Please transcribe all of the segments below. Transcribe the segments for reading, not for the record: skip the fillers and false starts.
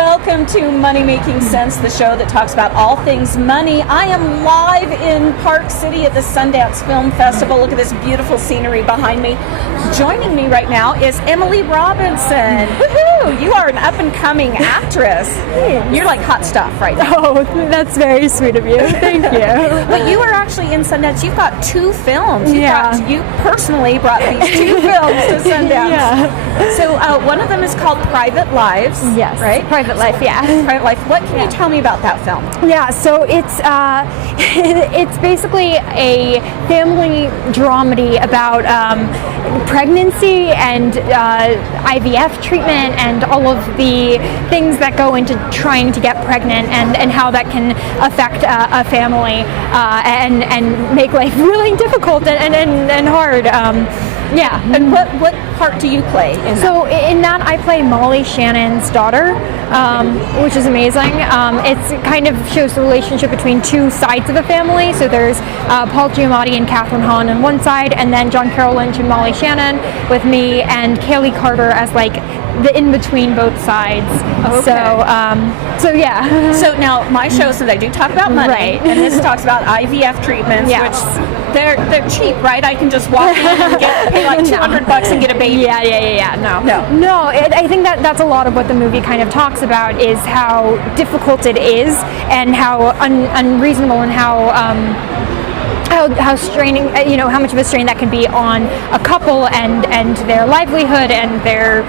Welcome to Money Making Sense, the show that talks about all things money. I am live in Park City at the Sundance Film Festival. Look at this beautiful scenery behind me. Joining me right now is Emily Robinson. Woohoo! You are an up-and-coming actress. You're like hot stuff right now. Oh, that's very sweet of you. Thank you. But you are actually in Sundance. You've got 2 films. You personally brought these 2 films to Sundance. Yeah. So one of them is called Private Lives. Yes. Right? Private Life, yeah. Private Life. What can you tell me about that film? Yeah, so it's it's basically a family dramedy about pregnancy and IVF treatment and all of the things that go into trying to get pregnant and how that can affect a family and make life really difficult and hard. Yeah. And what part do you play in that? So in that I play Molly Shannon's daughter, which is amazing. It kind of shows the relationship between 2 sides of a family. So there's Paul Giamatti and Catherine Hahn on one side, and then John Carroll Lynch and Molly Shannon with me, and Kaylee Carter as like the in-between both sides. Okay. So yeah. So now my show, so they do talk about money, right. And this talks about IVF treatments, which they're cheap, right? I can just walk in and pay like $200 and get a baby. Yeah. No. I think that's a lot of what the movie kind of talks about, is how difficult it is and how unreasonable and how straining, how much of a strain that can be on a couple and their livelihood and their,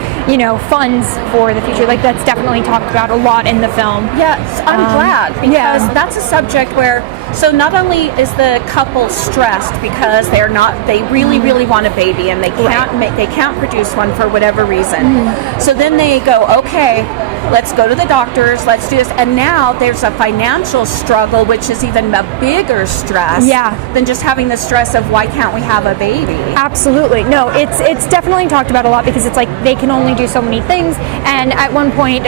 funds for the future. Like, that's definitely talked about a lot in the film. Yes, I'm glad, because that's a subject where, so not only is the couple stressed because they really want a baby and they can't produce one for whatever reason. So then they go, okay, let's go to the doctors, let's do this. And now there's a financial struggle, which is even a bigger stress than just having the stress of why can't we have a baby. Absolutely. No, it's definitely talked about a lot, because it's like they can only do so many things. And at one point,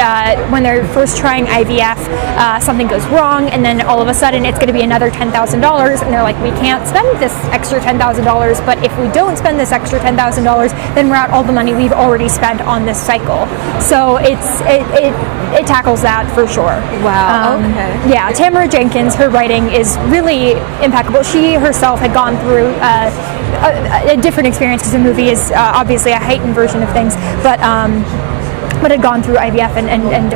when they're first trying IVF, something goes wrong, and then all of a sudden it's going to be another $10,000, and they're like, we can't spend this extra $10,000, but if we don't spend this extra $10,000, then we're out all the money we've already spent on this cycle. So it tackles that for sure. Wow. Okay. Yeah, Tamara Jenkins, her writing is really impeccable. She herself had gone through a different experience, because the movie is obviously a heightened version of things, but had gone through IVF and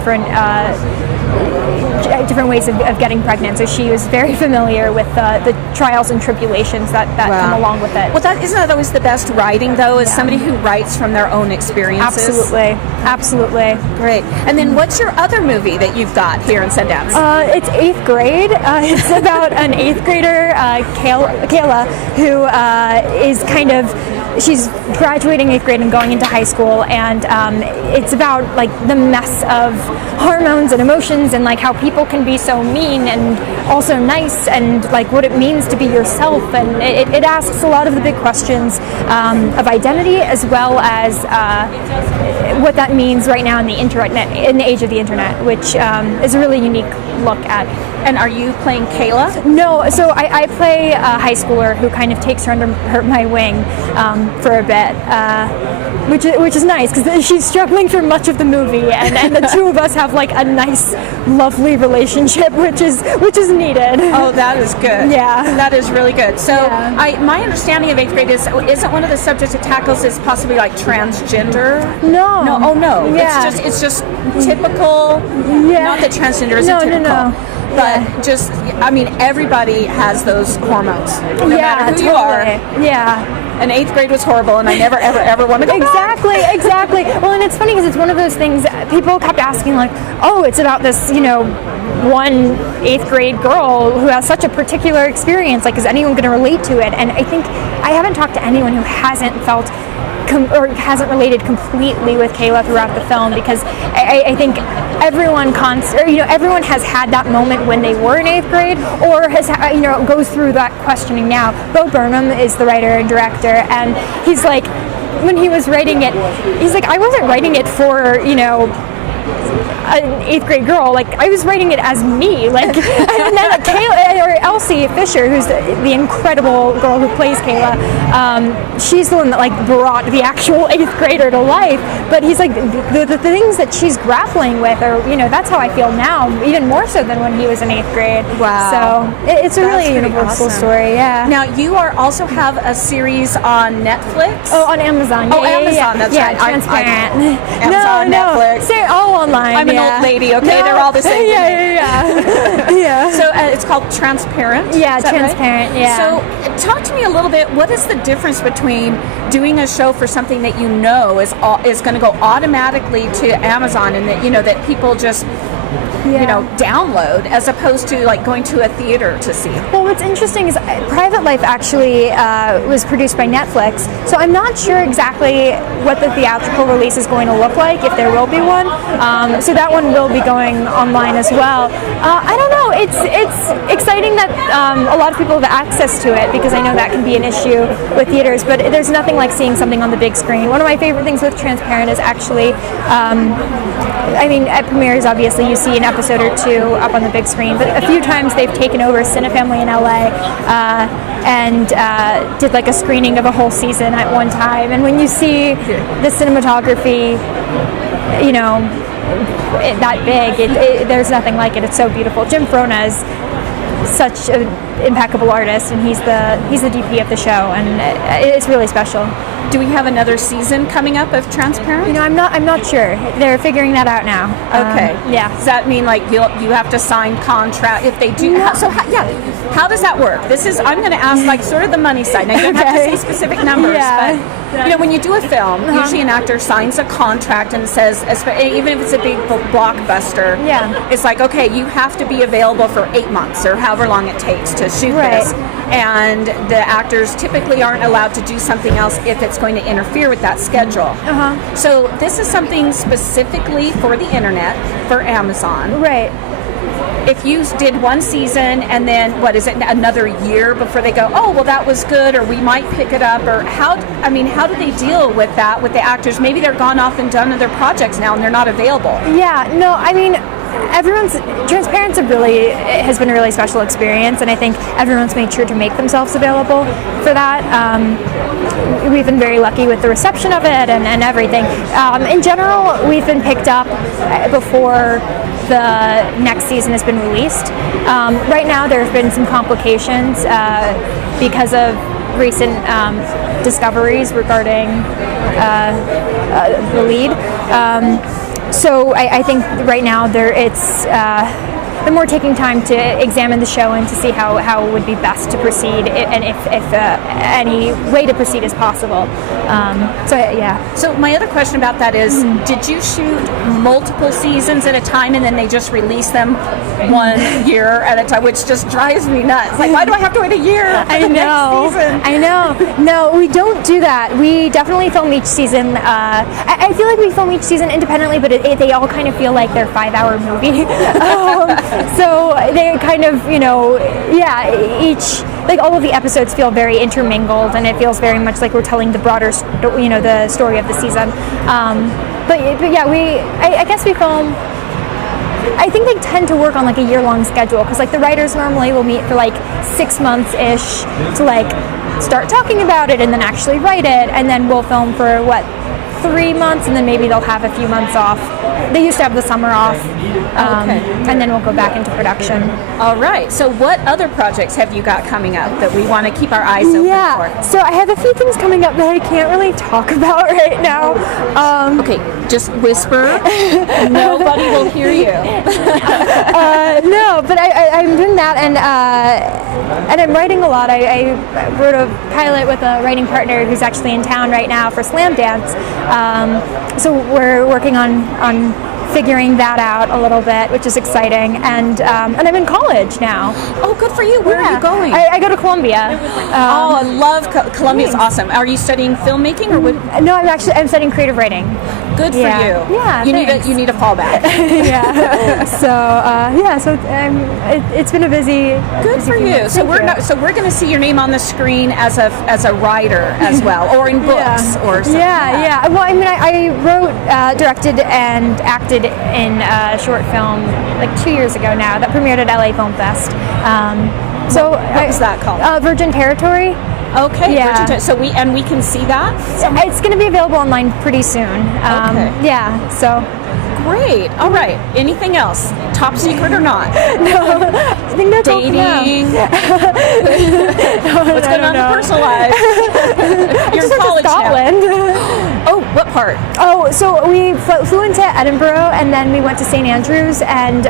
different ways of getting pregnant. So she was very familiar with the trials and tribulations that come along with it. Well, isn't that always the best writing, though, is somebody who writes from their own experiences? Absolutely. Great. And then what's your other movie that you've got here in Sundance? It's 8th grade. It's about an 8th grader, Kayla, who is kind of, she's graduating 8th grade and going into high school, and it's about like the mess of hormones and emotions, and like how people can be so mean and also nice, and like what it means to be yourself. And it asks a lot of the big questions of identity, as well as what that means right now in the age of the internet, which is a really unique look at. And are you playing Kayla? No, so I play a high schooler who kind of takes her under my wing for a bit, which is nice, because she's struggling for much of the movie, and the 2 of us have like a nice, lovely relationship, which is needed. Oh, that is good. Yeah, that is really good. So my understanding of 8th grade isn't one of the subjects it tackles is possibly like transgender? No. Oh no. Yeah. It's just typical. Yeah. Not that transgender isn't typical. No. But just, I mean, everybody has those hormones, no matter who you are. Yeah. And 8th grade was horrible, and I never, ever want to go back. Exactly. Well, and it's funny, because it's one of those things people kept asking, like, oh, it's about this, one 8th grade girl who has such a particular experience. Like, is anyone going to relate to it? And I think I haven't talked to anyone who hasn't felt or hasn't related completely with Kayla throughout the film, because I think everyone everyone has had that moment when they were in 8th grade, or has goes through that questioning now. Bo Burnham is the writer and director, and he's like, when he was writing it, he's like, I wasn't writing it for an 8th grade girl. Like, I was writing it as me. Like, and then Kayla, or Elsie Fisher, who's the incredible girl who plays Kayla, she's the one that like brought the actual 8th grader to life. But he's like, the things that she's grappling with, or that's how I feel now, even more so than when he was in 8th grade. Wow. So it's a really universal story. Yeah. Now you also have a series on Netflix. Oh, on Amazon. Amazon. That's right. Transparent. Amazon, Netflix. They're all online. I'm an old lady. Okay, they're all the same. Yeah. So it's called Transparent. Yeah, Is that Transparent. Right? Yeah. So talk to me a little bit. What is the difference between doing a show for something that is going to go automatically to Amazon and that people just download, as opposed to like going to a theater to see? Well, what's interesting is Private Life actually was produced by Netflix, so I'm not sure exactly what the theatrical release is going to look like, if there will be one. So that one will be going online as well. I don't know. It's exciting that a lot of people have access to it, because I know that can be an issue with theaters, but there's nothing like seeing something on the big screen. One of my favorite things with Transparent is actually, at premieres, obviously, you see an episode or two up on the big screen, but a few times they've taken over Cinefamily in LA and did like a screening of a whole season at one time. And when you see the cinematography, that big, there's nothing like it. It's so beautiful. Jim Frona is such an impeccable artist, and he's the DP of the show, and it's really special. Do we have another season coming up of Transparent? I'm not sure. They're figuring that out now. Okay. Yeah. Does that mean like you have to sign contract if they do? No. How does that work? I'm going to ask like sort of the money side. Now you don't have to say specific numbers, but when you do a film, usually an actor signs a contract and says, even if it's a big blockbuster, it's like, okay, you have to be available for 8 months or however long it takes to shoot this. And the actors typically aren't allowed to do something else if it's going to interfere with that schedule. So this is something specifically for the internet, for Amazon. Right. If you did one season and then, another year before they go, oh, well, that was good, or we might pick it up, or how do they deal with that with the actors? Maybe they're gone off and done other projects now and they're not available. Yeah, no, everyone's Transparent's has been a really special experience, and I think everyone's made sure to make themselves available for that. We've been very lucky with the reception of it and everything. In general, we've been picked up before the next season has been released. Right now, there have been some complications because of recent discoveries regarding the lead. So I think right now they're more taking time to examine the show and to see how it would be best to proceed, and if any way to proceed is possible. So my other question about that is, did you shoot multiple seasons at a time and then they just release them 1 year at a time, which just drives me nuts? Like, why do I have to wait a year for the next season? I know. No, we don't do that. We definitely film each season. I feel like we film each season independently, but they all kind of feel like they're 5-hour movie. So they kind of, each, like, all of the episodes feel very intermingled, and it feels very much like we're telling the broader, the story of the season. But yeah, I guess we film. I think they tend to work on like a year-long schedule, because like the writers normally will meet for like 6 months-ish to like start talking about it and then actually write it, and then we'll film for 3 months, and then maybe they'll have a few months off. They used to have the summer off, and then we'll go back into production. All right. So what other projects have you got coming up that we want to keep our eyes open for? So I have a few things coming up that I can't really talk about right now. Okay, just whisper. Nobody will hear you. No, but I'm doing that, and I'm writing a lot. I wrote a pilot with a writing partner who's actually in town right now for Sundance. So we're working on figuring that out a little bit, which is exciting, and I'm in college now. Oh, good for you. Where are you going? I go to Columbia. I love Columbia's awesome. Are you studying filmmaking or what? No, I'm studying creative writing. Good for you. Yeah, You need a fallback. Yeah. So it's been a busy. Good for you. So we're going to see your name on the screen as a writer as well, or in books or something. Yeah. Well, I mean, I wrote, directed, and acted in a short film like 2 years ago now that premiered at LA Film Fest. What was that called? Virgin Territory. Okay. Yeah. So we can see that. It's going to be available online pretty soon. Okay. Yeah. So. Great. All right. Anything else? Top secret or not? No. I think they're dating. What's going on in personal life? You're in college Scotland. Oh, what part? Oh, so we flew into Edinburgh, and then we went to St. Andrews and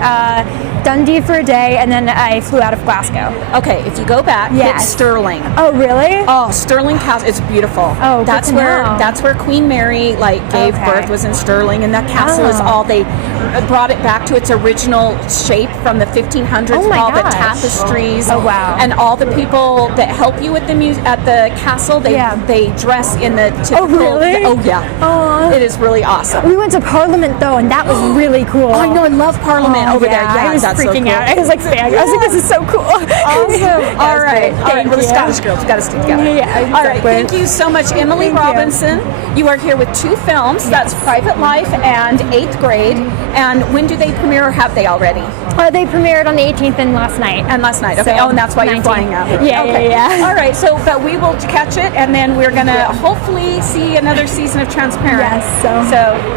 Dundee for a day, and then I flew out of Glasgow. Okay, if you go back, hit Stirling. Oh, really? Oh, Stirling Castle. It's beautiful. Oh, that's where Queen Mary gave birth, was in Stirling, and that castle is all, they brought it back to its original shape from the 1500s. Oh my all gosh. the tapestries. Oh, wow. And all the people that help you with the at the castle, they dress in the typical. Oh, really? Oh, yeah. Aww. It is really awesome. We went to Parliament though, and that was really cool. I know, I love Parliament over there. Yeah, I was that's freaking so cool. out. I was like, I was like, this is so cool. Awesome. All right. Thank We're the you. Scottish girls. We've got to stick together. Yeah, All right. exactly. Thank you so much, Emily Robinson. You are here with 2 films. That's Private Life and 8th Grade. And when do they premiere, or have they already? They premiered on the 18th and last night. Okay. So, and that's why 19th. You're flying out. Yeah, okay. yeah. All right. So, but we will catch it, and then we're gonna hopefully see another season of Transparent. Yes. So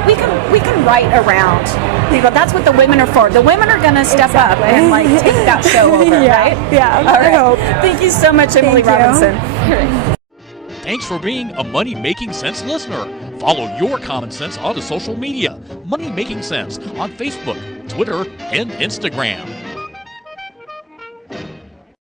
we can write around people. That's what the women are for. The women are gonna step up and take that show over, right? Yeah. All right. I hope. Thank you so much, Emily Robinson. Thanks for being a Money Making Sense listener. Follow your common sense onto social media. Money Making Sense on Facebook, Twitter, and Instagram.